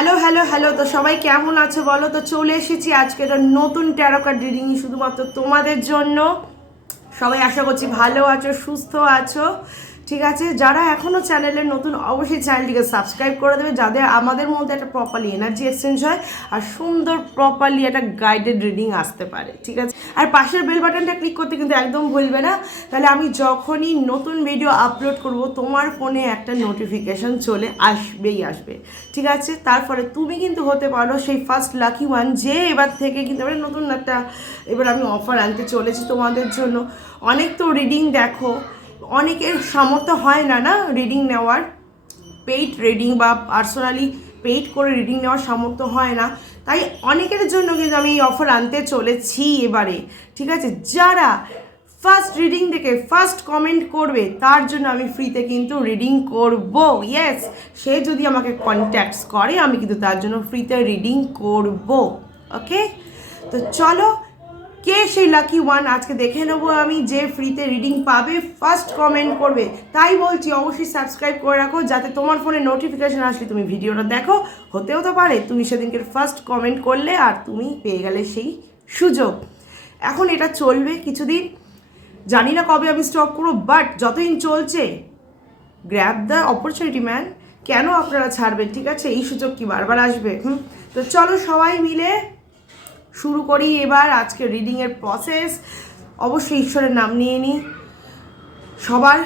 Hello hello hello, তো সবাই কেমন আছো বলো। তো চলে এসেছি আজকে একটা নতুন ট্যারো কার্ড রিডিং শুধুমাত্র তোমাদের জন্য। সবাই আশা করছি ভালো আছো, সুস্থ আছো। ঠিক আছে, যারা এখনও চ্যানেলে নতুন অবশ্যই চ্যানেলটিকে সাবস্ক্রাইব করে দেবে, যাদের আমাদের মধ্যে একটা প্রপারলি এনার্জি এক্সচেঞ্জ হয় আর সুন্দর প্রপারলি একটা গাইডেড রিডিং আসতে পারে। ঠিক আছে, আর পাশের বেল বাটনটা ক্লিক করতে কিন্তু একদম ভুলবে না, তাহলে আমি যখনই নতুন ভিডিও আপলোড করব তোমার ফোনে একটা নোটিফিকেশান চলে আসবেই আসবে। ঠিক আছে, তারপরে তুমি কিন্তু হতে পারো সেই ফার্স্ট লাকি ওয়ান, যে এবার থেকে কিন্তু নতুন একটা এবার আমি অফার আনতে চলেছি তোমাদের জন্য। অনেক তো রিডিং দেখো, অনেকের সামর্থ্য হয় না না রিডিং নেওয়ার, পেইড রিডিং বা পার্সোনালি পেইড করে রিডিং নেওয়ার সামর্থ্য হয় না, তাই অনেকের জন্য কিন্তু আমি এই অফার আনতে চলেছি এবারে। ঠিক আছে, যারা ফার্স্ট রিডিং থেকে ফার্স্ট কমেন্ট করবে তার জন্য আমি ফ্রিতে কিন্তু রিডিং করব। ইয়েস, সে যদি আমাকে কন্ট্যাক্টস করে আমি কিন্তু তার জন্য ফ্রিতে রিডিং করব। ওকে, তো চলো কে সেই লাকি ওয়ান আজকে দেখে নেবো আমি, যে ফ্রিতে রিডিং পাবে, ফার্স্ট কমেন্ট করবে। তাই বলছি অবশ্যই সাবস্ক্রাইব করে রাখো, যাতে তোমার ফোনে নোটিফিকেশান আসলে তুমি ভিডিওটা দেখো। হতেও তো পারে তুমি সেদিনকে ফার্স্ট কমেন্ট করলে আর তুমি পেয়ে গেলে সেই সুযোগ। এখন এটা চলবে কিছুদিন, জানি না কবে আমি স্টপ করবো, বাট যতদিন চলছে গ্র্যাব দ্য অপরচুনিটি ম্যান। কেন আপনারা ছাড়বেন? ঠিক আছে, এই সুযোগ কি বারবার আসবে? তো চলো সবাই মিলে শুরু করি এবার আজকে রিডিংয়ের প্রসেস। অবশ্যই ঈশ্বরের নাম নিয়ে নিই। সবার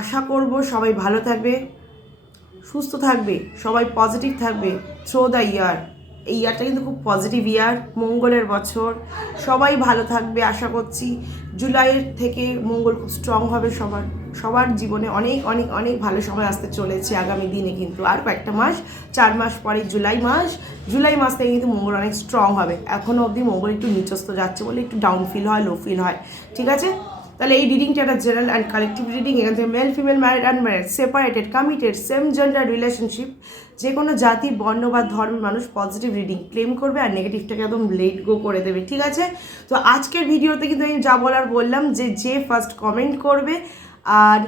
আশা করব সবাই ভালো থাকবে, সুস্থ থাকবে, সবাই পজিটিভ থাকবে থ্রু দ্য ইয়ার। এই ইয়ারটা কিন্তু খুব পজিটিভ ইয়ার, মঙ্গলের বছর। সবাই ভালো থাকবে আশা করছি। জুলাইয়ের থেকে মঙ্গল খুব স্ট্রং হবে সবার জীবনে। অনেক অনেক অনেক ভালো সময় আসতে চলেছে আগামী দিনে, কিন্তু আর কয়েকটা মাস, 4 মাস পরে জুলাই মাস থেকে কিন্তু মঙ্গল অনেক স্ট্রং হবে। এখনও অবধি মঙ্গল একটু নিচস্থ যাচ্ছে বলে একটু ডাউন ফিল হয়, লো ফিল হয়। ঠিক আছে, তাহলে এই রিডিংটা একটা জেনারেল অ্যান্ড কালেকটিভ রিডিং। এখান থেকে male female, married unmarried, separated, committed, same gender relationship, যে কোনো জাতি বর্ণ বা ধর্মের মানুষ পজিটিভ রিডিং ক্লেম করবে আর নেগেটিভটাকে একদম লেট গো করে দেবে। ঠিক আছে, তো আজকের ভিডিওতে কিন্তু আমি যা বলার বললাম, যে ফার্স্ট কমেন্ট করবে আর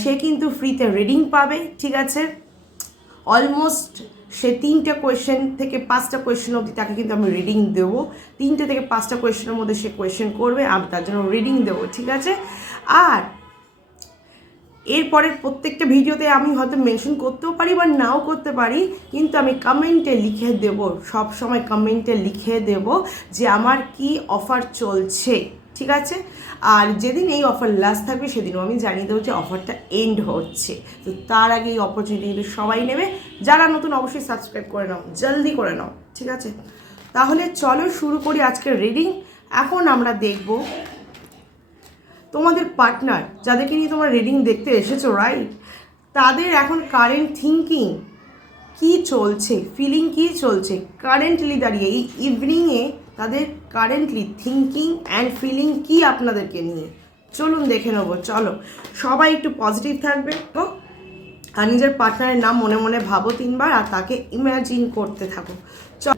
সে কিন্তু ফ্রিতে রিডিং পাবে। ঠিক আছে, অলমোস্ট সে 3টে কোয়েশ্চেন থেকে 5টা কোয়েশ্চেন অবধি তাকে কিন্তু আমি রিডিং দেবো। 3টে থেকে 5টা কোয়েশ্চেনের মধ্যে সে কোয়েশ্চেন করবে, আমি তার জন্য রিডিং দেবো। ঠিক আছে, আর এরপরের প্রত্যেকটা ভিডিওতে আমি হয়তো মেনশন করতেও পারি বা নাও করতে পারি, কিন্তু আমি কমেন্টে লিখে দেব, সব সময় কমেন্টে লিখে দেব যে আমার কি অফার চলছে। ঠিক আছে, আর যেদিন এই অফার লাস্ট থাকবে সেদিনও আমি জানিয়ে দেবো যে অফারটা এন্ড হচ্ছে। তো তার আগে এই অপরচুনিটি কিন্তু সবাই নেবে। যারা নতুন অবশ্যই সাবস্ক্রাইব করে নাও, জলদি করে নাও। ঠিক আছে, তাহলে চলো শুরু করি আজকের রিডিং। এখন আমরা দেখব তোমাদের পার্টনার, যাদেরকে নিয়ে তোমরা রিডিং দেখতে এসেছো, রাইট, তাদের এখন কারেন্ট থিঙ্কিং কী চলছে, ফিলিং কী চলছে কারেন্টলি দাঁড়িয়ে এই ইভিনিংয়ে, তাদের কারেন্টলি থিঙ্কিং অ্যান্ড ফিলিং কী আপনাদেরকে নিয়ে। চলুন দেখে নেবো। চলো সবাই একটু পজিটিভ থাকবে আর নিজের পার্টনারের নাম মনে মনে ভাবো 3বার আর তাকে ইম্যাজিন করতে থাকো।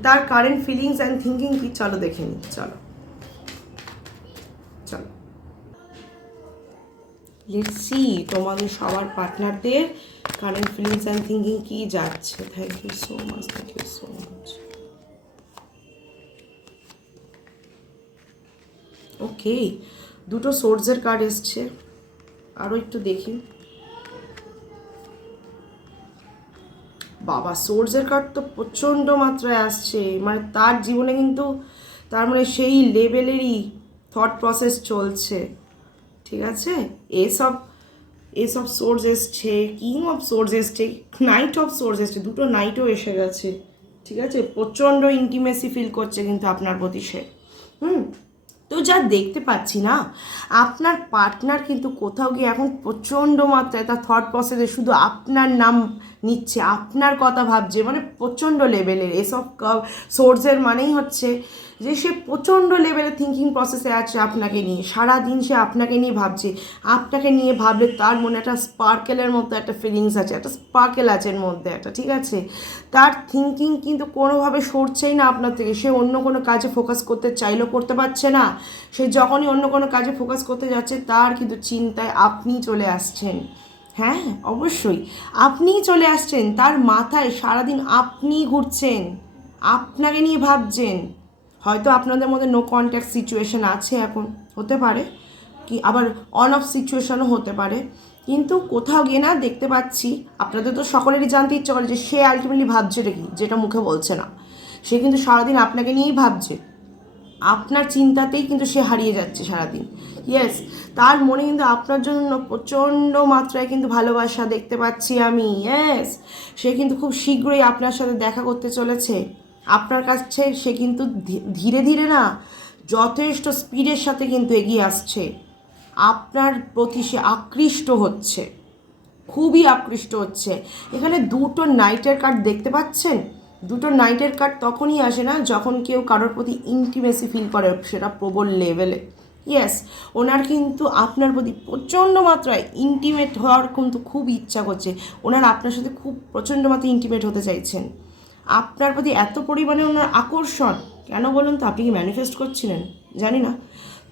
তার কারেন্ট ফিলিংস অ্যান্ড থিঙ্কিং কী, চলো দেখে নিই। চলো চলো লেটস সি তোমাদের সবার পার্টনারদের কারেন্ট ফিলিংস অ্যান্ড থিঙ্কিং কী যাচ্ছে। Thank you so much, thank you so much. Okay, 2টো সোর্সের কার্ড এসছে, আরও একটু দেখি। বাবা, সোর্সের কার্ড তো প্রচণ্ড মাত্রায় আসছে, মানে তার জীবনে কিন্তু তার মানে সেই লেভেলেরই থট প্রসেস চলছে। ঠিক আছে, এসব সোর্স এসছে, কিং অফ সোর্স এসছে, নাইট অফ সোর্স এসছে, 2টো নাইটও এসে গেছে। ঠিক আছে, প্রচণ্ড ইন্টিমেসি ফিল করছে কিন্তু আপনার প্রতি সে। তো যা দেখতে পাচ্ছি না, আপনার পার্টনার কিন্তু কোথাও গিয়ে এখন প্রচণ্ড মাত্রায় তার থট প্রসেসে শুধু আপনার নাম নিচ্ছে, আপনার কথা ভাবছে, মানে প্রচণ্ড লেভেলের। এসব সোর্সের মানেই হচ্ছে যে সে প্রচণ্ড লেভেলের থিঙ্কিং প্রসেসে আছে আপনাকে নিয়ে। সারাদিন সে আপনাকে নিয়ে ভাবছে, আপনাকে নিয়ে ভাবলে তার মনে একটা স্পার্কেলের মতো একটা ফিলিংস আছে, একটা স্পার্কেল আছে এর মধ্যে একটা। ঠিক আছে, তার থিঙ্কিং কিন্তু কোনোভাবে সরছেই না আপনার থেকে। সে অন্য কোনো কাজে ফোকাস করতে চাইলেও করতে পারছে না। সে যখনই অন্য কোনো কাজে ফোকাস করতে যাচ্ছে তার কিন্তু চিন্তায় আপনি চলে আসছেন। হ্যাঁ, অবশ্যই আপনিই চলে আসছেন, তার মাথায় সারাদিন আপনিই ঘুরছেন, আপনাকে নিয়ে ভাবছেন। হয়তো আপনাদের মধ্যে নো কন্ট্যাক্ট সিচুয়েশন আছে এখন, হতে পারে, কি আবার অন অফ সিচুয়েশনও হতে পারে, কিন্তু কোথাও গিয়ে না দেখতে পাচ্ছি আপনাদের তো সকলেরই জানতে ইচ্ছে করে যে সে আলটিমেটলি ভাবছে কি, যেটা মুখে বলছে না। সে কিন্তু সারাদিন আপনাকে নিয়েই ভাবছে, আপনার চিন্তাতেই কিন্তু সে হারিয়ে যাচ্ছে সারাদিন। ইয়েস, তার মনে কিন্তু আপনার জন্য প্রচণ্ড মাত্রায় কিন্তু ভালোবাসা দেখতে পাচ্ছি আমি। ইয়েস, সে কিন্তু খুব শীঘ্রই আপনার সাথে দেখা করতে চলেছে। আপনার কাছে সে কিন্তু ধীরে ধীরে না, যথেষ্ট স্পিডের সাথে কিন্তু এগিয়ে আসছে। আপনার প্রতি সে আকৃষ্ট হচ্ছে, খুবই আকৃষ্ট হচ্ছে। এখানে দুটো নাইটের কার্ড দেখতে পাচ্ছেন। দুটো নাইটের কার্ড তখনই আসে না যখন কেউ কারোর প্রতি ইন্টিমেসি ফিল করে, সেটা প্রবল লেভেলে। ইয়েস, ওনার কিন্তু আপনার প্রতি প্রচণ্ড মাত্রায় ইন্টিমেট হওয়ার কিন্তু খুব ইচ্ছা করছে। ওনার আপনার সাথে খুব প্রচণ্ড মাত্রায় ইন্টিমেট হতে চাইছেন। আপনার প্রতি এত পরিমাণে ওনার আকর্ষণ, কেন বলুন তো? আপনি কি ম্যানিফেস্ট করছিলেন জানি না,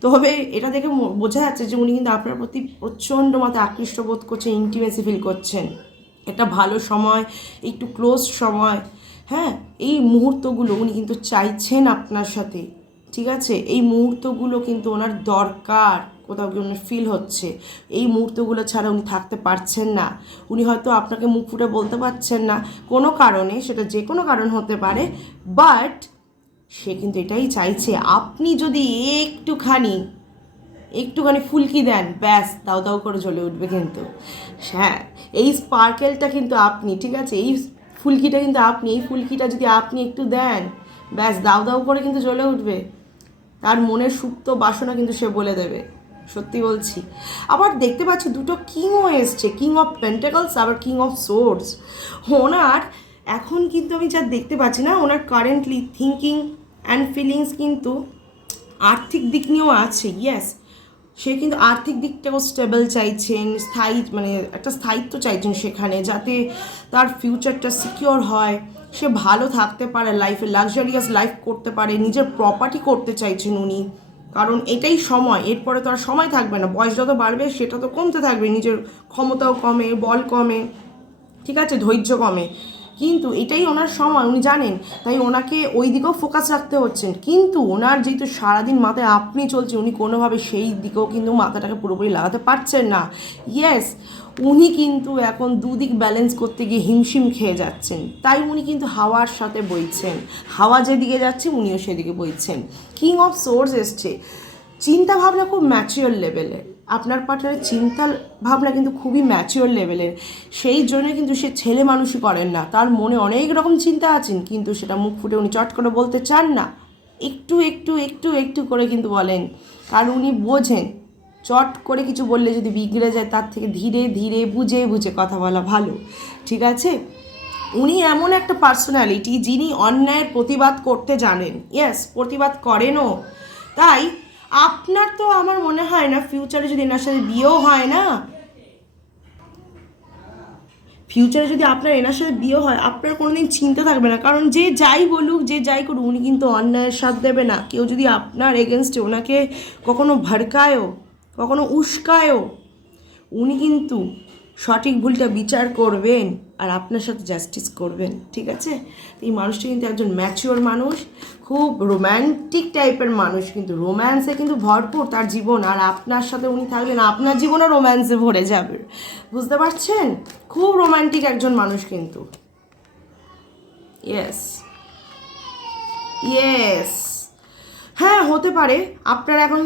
তবে এটা দেখে বোঝা যাচ্ছে যে উনি কিন্তু আপনার প্রতি প্রচণ্ড মাত্রায় আকৃষ্ট বোধ করছেন, ইন্টিমেসি ফিল করছেন। একটা ভালো সময়, একটু ক্লোজ সময়, হ্যাঁ, এই মুহূর্তগুলো উনি কিন্তু চাইছেন আপনার সাথে। ঠিক আছে, এই মুহূর্তগুলো কিন্তু ওনার দরকার, কোথাও গিয়ে ওনার ফিল হচ্ছে এই মুহূর্তগুলো ছাড়া উনি থাকতে পারছেন না। উনি হয়তো আপনাকে মুখ ফুটে বলতে পারছেন না কোনো কারণে, সেটা যে কোনো কারণ হতে পারে, বাট সে কিন্তু এটাই চাইছে আপনি যদি একটুখানি ফুলকি দেন, ব্যাস দাও দাও করে জ্বলে উঠবে কিন্তু। হ্যাঁ, এই স্পার্কেলটা কিন্তু আপনি, ঠিক আছে, এই ফুলকিটা কিন্তু আপনি, এই ফুলকিটা যদি আপনি একটু দেন, ব্যাস দাও দাও করে কিন্তু জ্বলে উঠবে। তার মনের সুপ্ত বাসনা কিন্তু সে বলে দেবে, সত্যি বলছি। আবার দেখতে পাচ্ছি দুটো কিংও এসছে, কিং অফ পেন্টাকলস আবার কিং অফ সোর্ডস। ওনার এখন কিন্তু আমি যা দেখতে পাচ্ছি না, ওনার কারেন্টলি থিঙ্কিং অ্যান্ড ফিলিংস কিন্তু আর্থিক দিক নিয়েও আছে। ইয়েস, সে কিন্তু আর্থিক দিকটাও স্টেবল চাইছেন, স্থায়ী, মানে একটা স্থায়িত্ব চাইছেন সেখানে, যাতে তার ফিউচারটা সিকিওর হয়, সে ভালো থাকতে পারে লাইফে, লাক্সারিয়াস লাইফ করতে পারে, নিজের প্রপার্টি করতে চাইছেন উনি। কারণ এটাই সময়, এরপরে তো আর সময় থাকবে না, বয়স যত বাড়বে সেটা তো কমতে থাকবে, নিজের ক্ষমতাও কমে, বল কমে, ঠিক আছে, ধৈর্য কমে, কিন্তু এটাই ওনার সময় উনি জানেন, তাই ওনাকে ওই দিকেও ফোকাস রাখতে হচ্ছেন। কিন্তু ওনার যেহেতু সারাদিন মাথায় আপনি চলছে, উনি কোনোভাবে সেই দিকেও কিন্তু মাথাটাকে পুরোপুরি লাগাতে পারছেন না। ইয়েস, উনি কিন্তু এখন দুদিক ব্যালেন্স করতে গিয়ে হিমশিম খেয়ে যাচ্ছেন, তাই উনি কিন্তু হাওয়ার সাথে বইছেন, হাওয়া যেদিকে যাচ্ছে উনিও সেদিকে বইছেন। কিং অফ সোর্স এসছে, চিন্তা ভাবনা খুব ম্যাচিওর লেভেলের, আপনার পার্টনারের চিন্তা ভাবনা কিন্তু খুবই ম্যাচিওর লেভেলের, সেই জন্য কিন্তু সে ছেলে মানুষই করেন না, তার মনে অনেক রকম চিন্তা আছেন, কিন্তু সেটা মুখ ফুটে উনি চট করে বলতে চান না, একটু একটু একটু একটু করে কিন্তু বলেন, কারণ উনি বোঝেন চট করে কিছু বললে যদি বিগড়ে যায়, তার থেকে ধীরে ধীরে বুঝে বুঝে কথা বলা ভালো। ঠিক আছে, উনি এমন একটা পার্সোনালিটি যিনি অন্যায়ের প্রতিবাদ করতে জানেন। ইয়েস, প্রতিবাদ করেনও। তাই আপনার তো আমার মনে হয় না ফিউচারে যদি এনার সাথে বিয়েও হয় না, ফিউচারে যদি আপনার এনার সাথে বিয়ে হয়, আপনার কোনোদিন চিন্তা থাকবে না, কারণ যে যাই বলুক, যে যাই করুক, উনি কিন্তু অন্যায়ের সাথ দেবে না। কেউ যদি আপনার এগেনস্টে ওনাকে কখনো ভড়কায়ও, কখনো উস্কায়ও, উনি কিন্তু সঠিক ভুলটা বিচার করবেন আর আপনার সাথে জাস্টিস করবেন। ঠিক আছে, এই মানুষটা কিন্তু একজন ম্যাচিওর মানুষ, খুব রোম্যান্টিক টাইপের মানুষ, কিন্তু রোম্যান্সে কিন্তু ভরপুর তার জীবন, আর আপনার সাথে উনি থাকলেন, আপনার জীবনও রোম্যান্সে ভরে যাবে, বুঝতে পারছেন? খুব রোম্যান্টিক একজন মানুষ কিন্তু। ইয়েস, ইয়েস, হ্যাঁ, হতে পারে আপনার এখন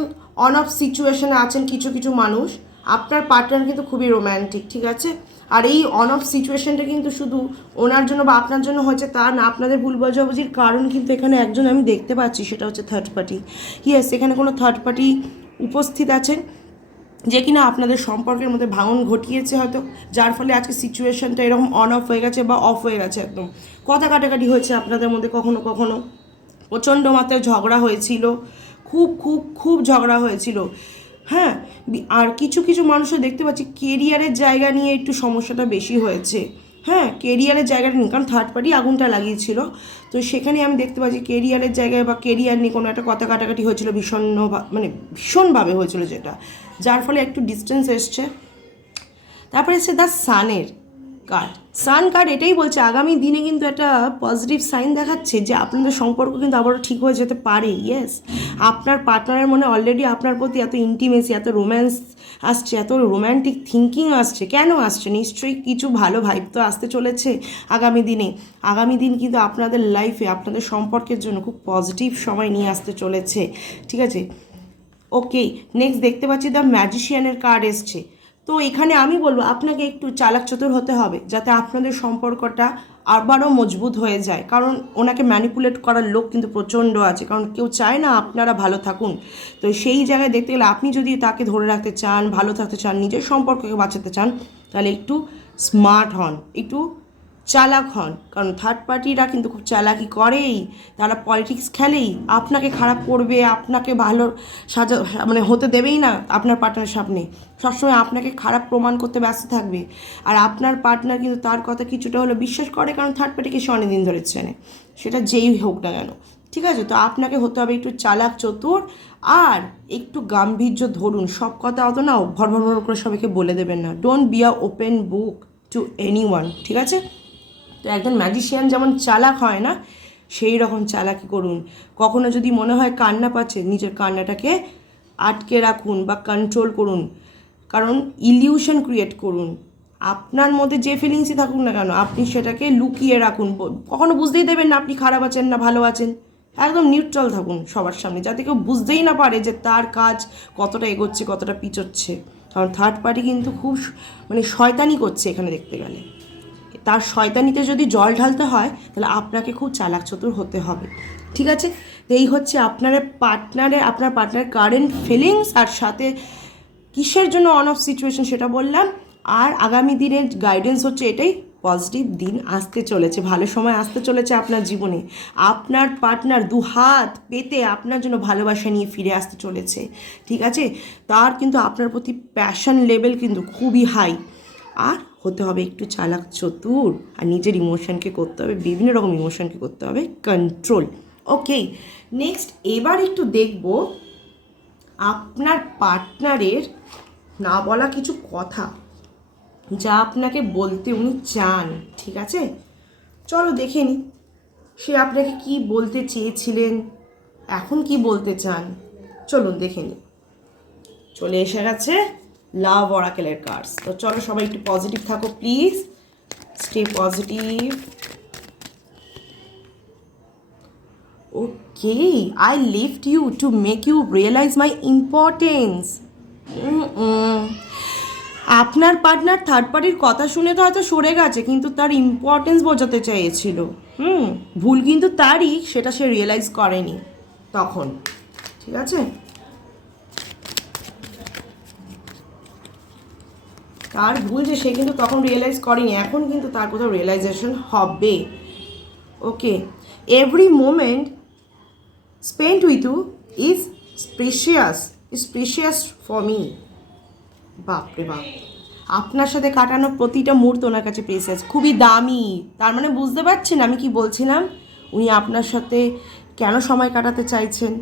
অন অফ সিচুয়েশনে আছেন কিছু কিছু মানুষ, আপনার পার্টনার কিন্তু খুবই রোম্যান্টিক, ঠিক আছে, আর এই অন অফ সিচুয়েশনটা কিন্তু শুধু ওনার জন্য বা আপনার জন্য হয়েছে তা না, আপনাদের ভুল বোঝাবুঝির কারণ কিন্তু এখানে একজন আমি দেখতে পাচ্ছি, সেটা হচ্ছে থার্ড পার্টি। ইয়েস, এখানে কোনো থার্ড পার্টি উপস্থিত আছেন যে কিনা আপনাদের সম্পর্কের মধ্যে ভাঙন ঘটিয়েছে হয়তো, যার ফলে আজকে সিচুয়েশনটা এরকম অন অফ হয়ে গেছে বা অফ হয়ে গেছে, একদম কথা কাটাকাটি হয়েছে আপনাদের মধ্যে, কখনো কখনো প্রচণ্ড মাত্রায় ঝগড়া হয়েছিল, খুব খুব খুব ঝগড়া হয়েছিল। হ্যাঁ, আর কিছু কিছু মানুষও দেখতে পাচ্ছি কেরিয়ারের জায়গা নিয়ে একটু সমস্যাটা বেশি হয়েছে। হ্যাঁ, কেরিয়ারের জায়গাটা নিয়ে, কারণ থার্ড পার্টি আগুনটা লাগিয়েছিল, তো সেখানে আমি দেখতে পাচ্ছি কেরিয়ারের জায়গায় বা কেরিয়ার নিয়ে কোনো একটা কথা কাটাকাটি হয়েছিল, ভীষণভাবে হয়েছিল, যেটা যার ফলে একটু ডিস্টেন্স এসছে। তারপরে এসে দ্য সানের কার্ড। সান কার্ড এটাই বলছে আগামী দিনে কিন্তু একটা পজিটিভ সাইন দেখাচ্ছে যে আপনাদের সম্পর্ক কিন্তু আবারও ঠিক হয়ে যেতে পারে। ইয়েস, আপনার পার্টনারের মনে অলরেডি আপনার প্রতি এত ইন্টিমেসি, এত রোম্যান্স আসছে, এত রোম্যান্টিক থিঙ্কিং আসছে। কেন আসছে? নিশ্চয়ই কিছু ভালো ভাইব তো আসতে চলেছে আগামী দিনে। আগামী দিন কিন্তু আপনাদের লাইফে আপনাদের সম্পর্কের জন্য খুব পজিটিভ সময় নিয়ে আসতে চলেছে। ঠিক আছে, ওকে। নেক্সট দেখতে পাচ্ছি দ্য ম্যাজিশিয়ানের কার্ড এসছে। তো এখানে আমি বলবো আপনাকে একটু চালাক চতুর হতে হবে যাতে আপনাদের সম্পর্কটা আবারও মজবুত হয়ে যায়, কারণ ওনাকে ম্যানিপুলেট করার লোক কিন্তু প্রচণ্ড আছে, কারণ কেউ চায় না আপনারা ভালো থাকুন। তো সেই জায়গায় দেখতে গেলে আপনি যদি তাকে ধরে রাখতে চান, ভালো থাকতে চান, নিজের সম্পর্ককে বাঁচাতে চান, তাহলে একটু স্মার্ট হন, একটু চালাক হন, কারণ থার্ড পার্টিরা কিন্তু খুব চালাকি করেই, তারা পলিটিক্স খেলেই, আপনাকে খারাপ করবে, আপনাকে ভালো মানে হতে দেবেই না আপনার পার্টনারের সামনে, সবসময় আপনাকে খারাপ প্রমাণ করতে ব্যস্ত থাকবে। আর আপনার পার্টনার কিন্তু তার কথা কিছুটা হলেও বিশ্বাস করে, কারণ থার্ড পার্টিকে সে অনেকদিন ধরে চেনে, সেটা যেই হোক না কেন। ঠিক আছে, তো আপনাকে হতে হবে একটু চালাক চতুর আর একটু গাম্ভীর্য ধরুন। সব কথা অত না ভর ভর ভর করে সবাইকে বলে দেবেন না। Don't be a open book to anyone. ঠিক আছে, তো একজন ম্যাজিশিয়ান যেমন চালাক হয় না, সেই রকম চালাকি করুন। কখনো যদি মনে হয় কান্না পাচ্ছে, নিজের কান্নাটাকে আটকে রাখুন বা কন্ট্রোল করুন, কারণ ইলিউশন ক্রিয়েট করুন। আপনার মধ্যে যে ফিলিংসই থাকুক না কেন, আপনি সেটাকে লুকিয়ে রাখুন। কখনো বুঝতেই দেবেন না আপনি খারাপ আছেন না ভালো আছেন। একদম নিউট্রাল থাকুন সবার সামনে, যাতে কেউ বুঝতেই না পারে যে তার কাজ কতটা এগোচ্ছে, কতটা পিছোচ্ছে। কারণ থার্ড পার্টি কিন্তু খুব মানে শয়তানি করছে এখানে দেখতে গেলে। তার শয়তানিতে যদি জল ঢালতে হয়, তাহলে আপনাকে খুব চালাক চতুর হতে হবে। ঠিক আছে, এই হচ্ছে আপনার পার্টনারের কারেন্ট ফিলিংস, আর সাথে কিসের জন্য অন অফ সিচুয়েশন সেটা বললাম। আর আগামী দিনের গাইডেন্স হচ্ছে এটাই, পজিটিভ দিন আসতে চলেছে, ভালো সময় আসতে চলেছে আপনার জীবনে। আপনার পার্টনার দু হাত পেতে আপনার জন্য ভালোবাসা নিয়ে ফিরে আসতে চলেছে। ঠিক আছে, তার কিন্তু আপনার প্রতি প্যাশন লেভেল কিন্তু খুবই হাই। আর হতে হবে একটু চালাক চতুর, আর নিজের ইমোশনকে করতে হবে, বিভিন্ন রকম ইমোশনকে করতে হবে কন্ট্রোল। ওকে, নেক্সট এবার একটু দেখব আপনার পার্টনারের না বলা কিছু কথা যা আপনাকে বলতে উনি চান। ঠিক আছে, চলো দেখে নিই সে আপনাকে কি বলতে চেয়েছিলেন, এখন কি বলতে চান। চলুন দেখে নিই। চলে এসে গেছে লাভ অরাকেলের কার্ডস। তো চলো সবাই একটু পজিটিভ থাকো please, stay positive. Okay, I lift you to make you realise my importance. আপনার পার্টনার থার্ড পার্টির কথা শুনে তো হয়তো সরে গেছে, কিন্তু তার ইম্পর্টেন্স বোঝাতে চেয়েছিল। ভুল কিন্তু তারই, সেটা সে রিয়েলাইজ করেনি তখন। ঠিক আছে, তার ভুল যে সে কিন্তু তখন রিয়েলাইজ করেনি, এখন কিন্তু তার কোথাও রিয়েলাইজেশন হবে। Okay, every moment spent with you is precious for me. বাপরে বাপ, আপনার সাথে কাটানো প্রতিটা মুহূর্ত ওনার কাছে প্রিশিয়াস, খুবই দামি। তার মানে বুঝতে পারছেন আমি কি বলছিলাম, উনি আপনার সাথে কেন সময় কাটাতে চাইছেন,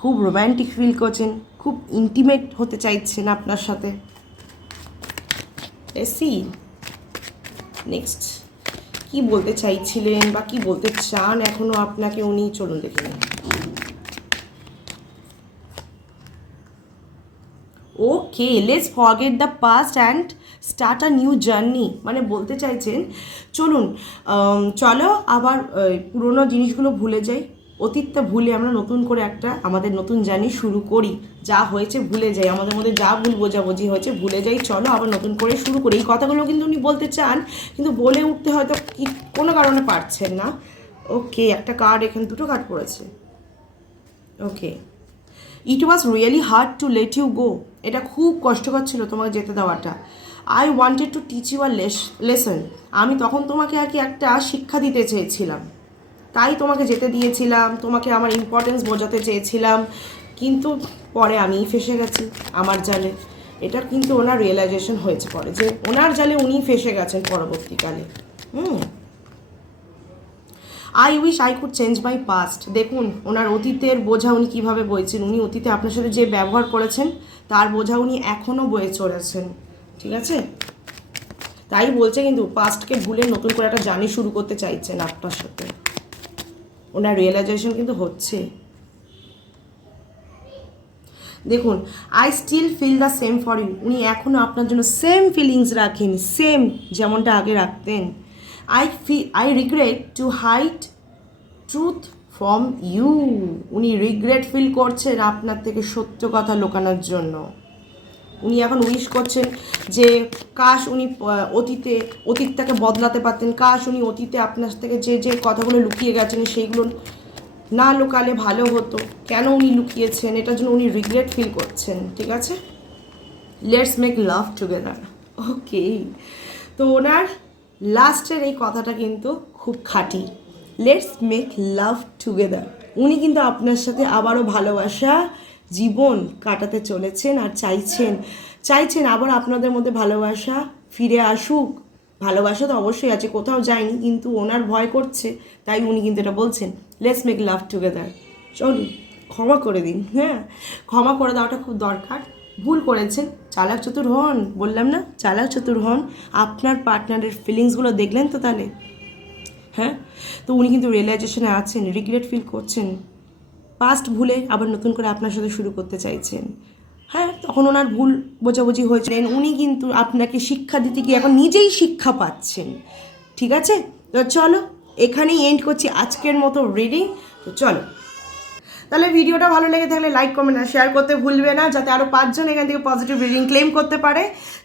খুব রোম্যান্টিক ফিল করছেন, খুব ইন্টিমেট হতে চাইছেন আপনার সাথে। এসি নেক্সট কি বলতে চাইছিলেন বা কি বলতে চান এখনো আপনাকে উনি, চলুন দেখে নিন। Okay, let's forget the past and start a new journey. মানে বলতে চাইছেন চলুন চলো আবার পুরোনো জিনিসগুলো ভুলে যাই, অতীতটা ভুলে আমরা নতুন করে একটা আমাদের নতুন জার্নি শুরু করি। যা হয়েছে ভুলে যাই, আমাদের মধ্যে যা ভুল বোঝাবুঝি হয়েছে ভুলে যাই, চলো আবার নতুন করে শুরু করি। এই কথাগুলো কিন্তু উনি বলতে চান, কিন্তু বলে উঠতে হয়তো কি কোনো কারণে পারছেন না। ওকে, একটা কার্ড, এখানে দুটো কার্ড পড়েছে। Okay, it was really hard to let you go. এটা খুব কষ্টকর ছিল তোমাকে যেতে দেওয়াটা। I wanted to teach you a lesson. আমি তখন তোমাকে আর কি একটা শিক্ষা দিতে চেয়েছিলাম, তাই তোমাকে যেতে দিয়েছিলাম, তোমাকে আমার ইম্পর্টেন্স বোঝাতে চেয়েছিলাম, কিন্তু পরে আমিই ফেসে গেছি আমার জালে। এটা কিন্তু ওনার রিয়েলাইজেশন হয়েছে পরে, যে ওনার জালে উনি ফেসে গেছেন পরবর্তীকালে। I wish I could change my past. দেখুন ওনার অতীতের বোঝা উনি কীভাবে বইছেন, উনি অতীতে আপনার সাথে যে ব্যবহার করেছেন তার বোঝা উনি এখনও বয়ে চলেছেন। ঠিক আছে, তাই বলছে কিন্তু পাস্টকে ভুলে নতুন করে একটা জার্নি শুরু করতে চাইছেন আপনার সাথে। ওনার রিয়েলাইজেশন কিন্তু হচ্ছে। দেখুন, I still feel the same for you. উনি এখনও আপনার জন্য সেম ফিলিংস রাখেন, সেম যেমনটা আগে রাখতেন। I regret to hide truth from you. উনি রিগ্রেট ফিল করছেন আপনার থেকে সত্য কথা লুকানোর জন্য। উনি এখন উইশ করছেন যে কাশ উনি অতীতটাকে বদলাতে পারতেন, কাশ উনি অতীতে আপনার থেকে যে যে কথাগুলো লুকিয়ে গেছেন সেইগুলো না লুকালে ভালো হতো। কেন উনি লুকিয়েছেন এটার জন্য উনি রিগ্রেট ফিল করছেন। ঠিক আছে, লেটস মেক লাভ টুগেদার। ওকে, তো ওনার লাস্টের এই কথাটা কিন্তু খুব খাঁটি, লেটস মেক লাভ টুগেদার। উনি কিন্তু আপনার সাথে আবারও ভালোবাসা জীবন কাটাতে চলেছেন আর চাইছেন আবার আপনাদের মধ্যে ভালোবাসা ফিরে আসুক। ভালোবাসা তো অবশ্যই আছে, কোথাও যায়নি, কিন্তু ওনার ভয় করছে, তাই উনি কিন্তু এটা বলছেন লেটস মেক লাভ টুগেদার। চলুন ক্ষমা করে দিন, হ্যাঁ ক্ষমা করে দেওয়াটা খুব দরকার। ভুল করেছেন, চালাক চতুর হন, বললাম না চালাক চতুর হন। আপনার পার্টনারের ফিলিংসগুলো দেখলেন তো তাহলে, হ্যাঁ। তো উনি কিন্তু রিয়েলাইজেশনে আছেন, রিগ্রেট ফিল করছেন, পাস্ট ভুলে আবার নতুন করে আপনার সাথে শুরু করতে চাইছেন। হ্যাঁ, তখন ওনার ভুল বোঝাবুঝি হয়েছিলেন, উনি কিন্তু আপনাকে শিক্ষা দিতে গিয়ে এখন নিজেই শিক্ষা পাচ্ছেন। ঠিক আছে, তো চলো এখানেই এন্ড করছি আজকের মতো রিডিং। তো চলো তাহলে, ভিডিওটা ভালো লেগে থাকলে লাইক কমেন্ট আর শেয়ার করতে ভুলবে না, যাতে আরও 5 জন এখান থেকে পজিটিভ রিডিং ক্লেম করতে পারে।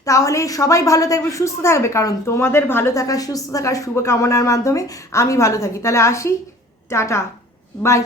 তাহলে সবাই ভালো থাকবে, সুস্থ থাকবে, কারণ তোমাদের ভালো থাকা সুস্থ থাকার শুভকামনার মাধ্যমে আমি ভালো থাকি। তাহলে আসি, টাটা, বাই।